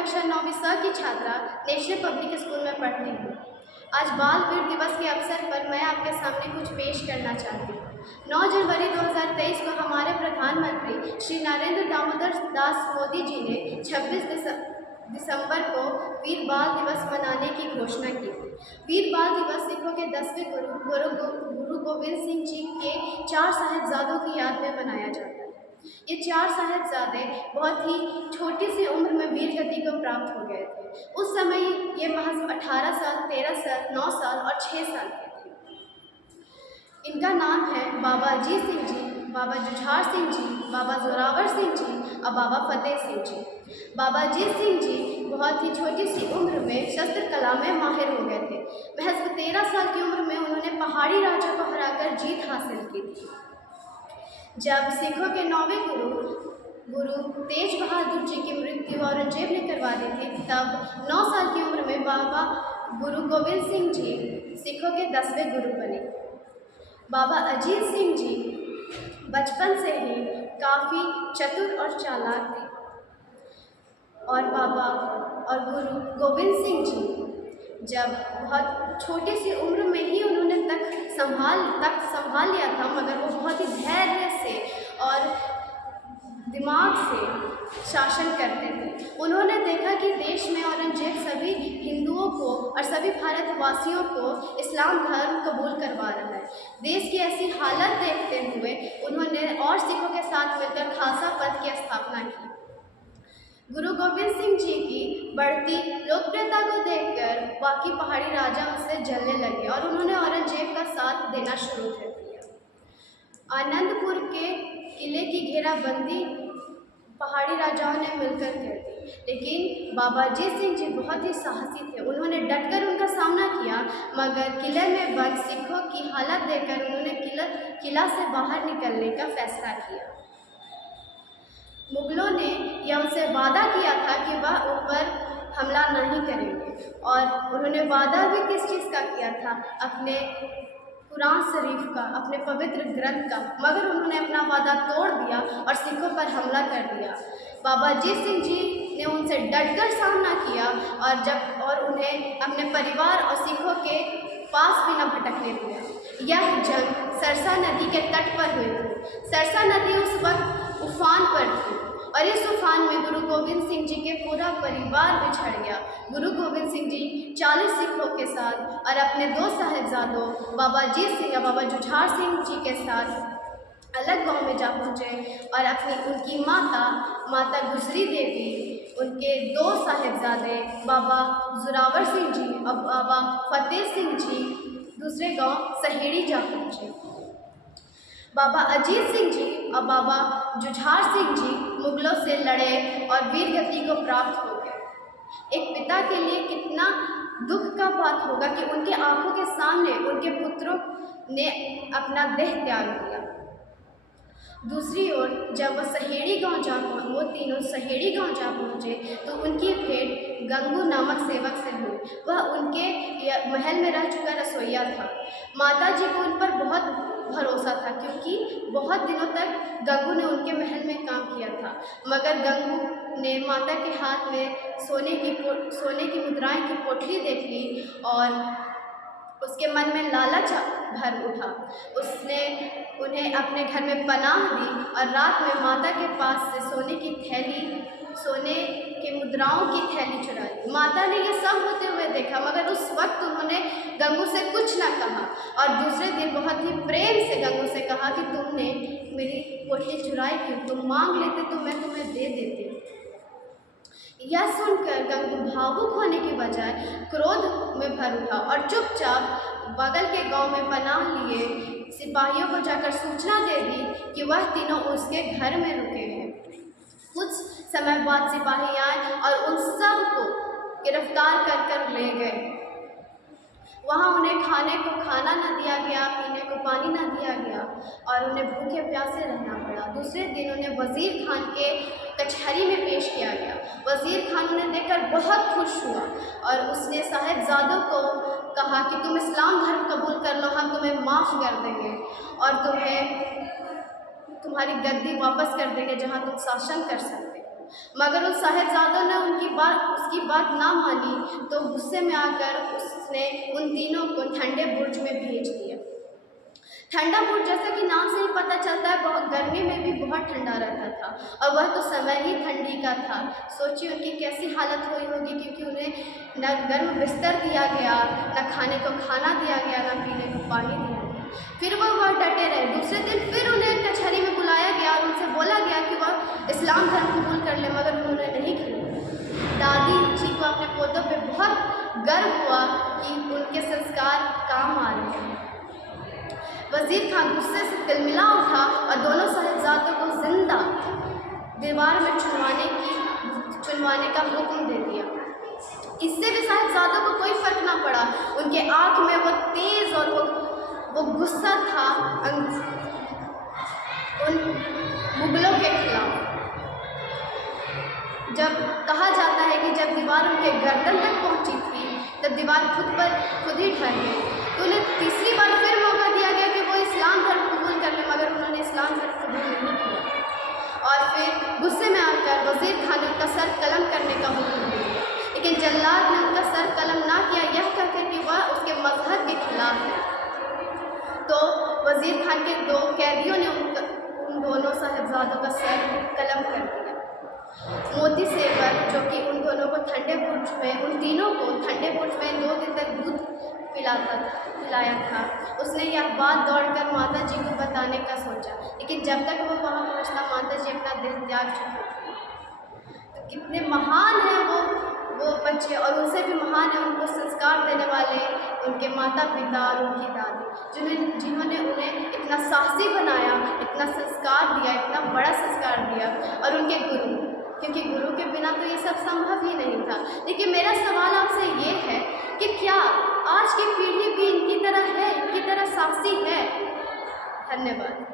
कक्षा 9वीं स की छात्रा नेशनल पब्लिक स्कूल में पढ़ती हूँ। आज बाल वीर दिवस के अवसर पर मैं आपके सामने कुछ पेश करना चाहती हूँ। 9 जनवरी 2023 को हमारे प्रधानमंत्री श्री नरेंद्र दामोदर दास मोदी जी ने 26 दिसंबर को वीर बाल दिवस मनाने की घोषणा की। वीर बाल दिवस सिखों के 10वें गुरु गोविंद सिंह जी के 4 साहिबजादों की याद में मनाया जाता है। ये 4 साहिबजादे बहुत ही छोटी सी उम्र में वीर गति को प्राप्त हो गए थे। उस समय ये महज 18 साल, 13 साल, 9 साल और 6 साल के थे। इनका नाम है बाबा अजीत सिंह जी, बाबा जुझार सिंह जी, बाबा जोरावर सिंह जी और बाबा फतेह सिंह जी। बाबा अजीत सिंह जी बहुत ही छोटी सी उम्र में शस्त्र कला में माहिर हो गए थे। महज 13 साल की उम्र में उन्होंने पहाड़ी राजा को हराकर जीत हासिल की थी। जब सिखों के 9वें गुरु तेज बहादुर जी की मृत्यु औरंगजेब ने करवा दी थी, तब 9 साल की उम्र में बाबा गुरु गोविंद सिंह जी सिखों के 10वें गुरु बने। बाबा अजीत सिंह जी बचपन से ही काफ़ी चतुर और चालाक थे और बाबा और गुरु गोविंद सिंह जी जब बहुत छोटी सी उम्र में ही उन्होंने तख्त संभाल लिया था, मगर वो बहुत ही धैर्य से और दिमाग से शासन करते थे। उन्होंने देखा कि देश में औरंगजेब सभी हिंदुओं को और सभी भारतवासियों को इस्लाम धर्म कबूल करवा रहा है। देश की ऐसी हालत देखते हुए उन्होंने और सिखों के साथ मिलकर खालसा पंथ की स्थापना की। गुरु गोविंद सिंह जी की बढ़ती लोकप्रियता को देखकर बाकी पहाड़ी राजा उनसे जलने लगे और उन्होंने औरंगजेब का साथ देना शुरू कर दिया। आनंदपुर के किले की घेराबंदी पहाड़ी राजाओं ने मिलकर कर दी, लेकिन बाबा अजीत सिंह जी बहुत ही साहसी थे। उन्होंने डटकर उनका सामना किया, मगर किले में बंद सिखों की हालत देखकर उन्होंने किला से बाहर निकलने का फैसला किया। मुगलों ने यह उनसे वादा किया था कि वह उन पर हमला नहीं करेंगे और उन्होंने वादा भी किस चीज़ का किया था? अपने कुरान शरीफ का, अपने पवित्र ग्रंथ का, मगर उन्होंने अपना वादा तोड़ दिया और सिखों पर हमला कर दिया। बाबा अजीत सिंह जी ने उनसे डटकर सामना किया और उन्हें अपने परिवार और सिखों के पास भी न भटकने दिया। यह जंग सरसा नदी के तट पर हुई थी। सरसा नदी उस वक्त उफान पर थी और इस उफान में गुरु गोविंद सिंह जी के पूरा परिवार बिछड़ गया। गुरु गोविंद सिंह जी 40 सिखों के साथ और अपने 2 साहिबजादों बाबा अजीत सिंह और बाबा जुझार सिंह जी के साथ अलग गांव में जा पहुँचे और उनकी माता गुजरी देवी, उनके 2 साहिबजादे बाबा जोरावर सिंह जी और बाबा फतेह सिंह जी दूसरे गांव सहेड़ी जा पहुँचे। बाबा अजीत सिंह जी और बाबा जुझार सिंह जी मुगलों से लड़े और वीर गति को प्राप्त हो गए। एक पिता के लिए कितना दुख का बात होगा कि उनके आंखों के सामने उनके पुत्रों ने अपना देह त्याग दिया। दूसरी ओर जब वो तीनों सहेड़ी गांव जा पहुँचे तो उनकी भेंट गंगू नामक सेवक से हुई। वह उनके महल में रह चुका रसोइया था। माता जी को उन पर बहुत भरोसा था, क्योंकि बहुत दिनों तक गंगू ने उनके महल में काम किया था, मगर गंगू ने माता के हाथ में सोने की मुद्राएं की पोटली देख ली और उसके मन में लालच भर उठा। उसने उन्हें अपने घर में पनाह दी और रात में माता के पास से सोने के मुद्राओं की थैली चुरा ली। माता ने ये सब होते हुए देखा, मगर उस वक्त उन्होंने गंगू से कुछ न कहा और दूसरे दिन बहुत ही प्रेम से गंगू से कहा कि तुमने मेरी पोटली चुराई क्यों? तुम मांग लेते तो मैं तुम्हें दे देती। यह सुनकर गंगू भावुक होने की बजाय क्रोध में भर उठा और चुपचाप बगल के गांव में पनाह लिए सिपाहियों को जाकर सूचना दे दी कि वह तीनों उसके घर में रुके हैं। कुछ समय बाद सिपाही आए और उन सब को गिरफ्तार कर ले गए। वहाँ उन्हें खाने को खाना न दिया गया, पीने को पानी न दिया गया और उन्हें भूखे प्यासे रहना पड़ा। दूसरे दिन उन्हें वज़ीर खान के कचहरी में पेश किया गया। वज़ीर खान उन्हें देखकर बहुत खुश हुआ और उसने साहिबजादों को कहा कि तुम इस्लाम धर्म कबूल कर लो, हम तुम्हें माफ़ कर देंगे और तुम्हें तुम्हारी गद्दी वापस कर देंगे जहाँ तुम शासन कर सकते। मगर उन साहिबजादों ने उसकी बात ना मानी, तो गुस्से में आकर उसने उन तीनों को ठंडे बुर्ज में भेज दिया। ठंडा बुर्ज, जैसा कि नाम से ही पता चलता है, बहुत गर्मी में भी बहुत ठंडा रहता था, और वह तो समय ही ठंडी का था। सोचिए उनकी कैसी हालत हुई होगी, क्योंकि उन्हें न गर्म बिस्तर दिया गया, न खाने को खाना दिया गया, न पीने को पानी दिया गया। फिर वह डटे रहे। दूसरे दिन फिर उन्हें कचहरी में बुलाया गया और उनसे बोला गया कि वह इस्लाम धर्म कबूल कर ले, मगर उन्होंने नहीं किया। दादी जी को अपने पोतों पे बहुत गर्व हुआ कि उनके संस्कार काम आ रहे हैं। वज़ीर खान गुस्से से तिलमिला उठा और दोनों साहिबजादों को जिंदा दीवार में चुनवाने का हुक्म दे दिया। इससे भी साहिबजादों को कोई फर्क ना पड़ा। उनके आँख में वो तेज़ और वो गुस्सा था उन मुगलों के खिलाफ। जब कहा जाता है कि जब दीवार उनके गर्दन तक पहुंची थी, तब दीवार खुद ही ढह गई। तो उन्हें तीसरी बार फिर मौका दिया गया कि वो इस्लाम धर्म कबूल कर ले, मगर उन्होंने इस्लाम धर्म कबूल नहीं किया। और फिर गुस्से में आकर वज़ीर खान ने उनका सर कलम करने का हुक्म दिया, लेकिन जल्लाद ने उनका सर कलम ना किया, यह कहकर कि वह उसके मजहब के खिलाफ है। तो वज़ीर खान के दो कैदियों ने उन दोनों साहिबजादों का सर कलम कर दिया। मोती सेवर, जो कि उन तीनों को ठंडे बुर्ज में 2 दिन तक दूध पिलाया था, उसने यह बात दौड़कर माता जी को बताने का सोचा, लेकिन जब तक वो वहाँ पहुँचता, माता जी अपना देह त्याग चुकी थी। तो कितने महान हैं वो बच्चे, और उनसे भी महान है उनको संस्कार देने वाले उनके माता पिता और उनकी दादी, जिन्होंने उन्हें इतना साहसी बनाया, इतना संस्कार दिया, इतना बड़ा संस्कार दिया, और उनके गुरु, क्योंकि गुरु के बिना तो ये सब संभव ही नहीं था। लेकिन मेरा सवाल आपसे ये है कि क्या आज की पीढ़ी भी इनकी तरह है, इनकी तरह साहसी है? धन्यवाद।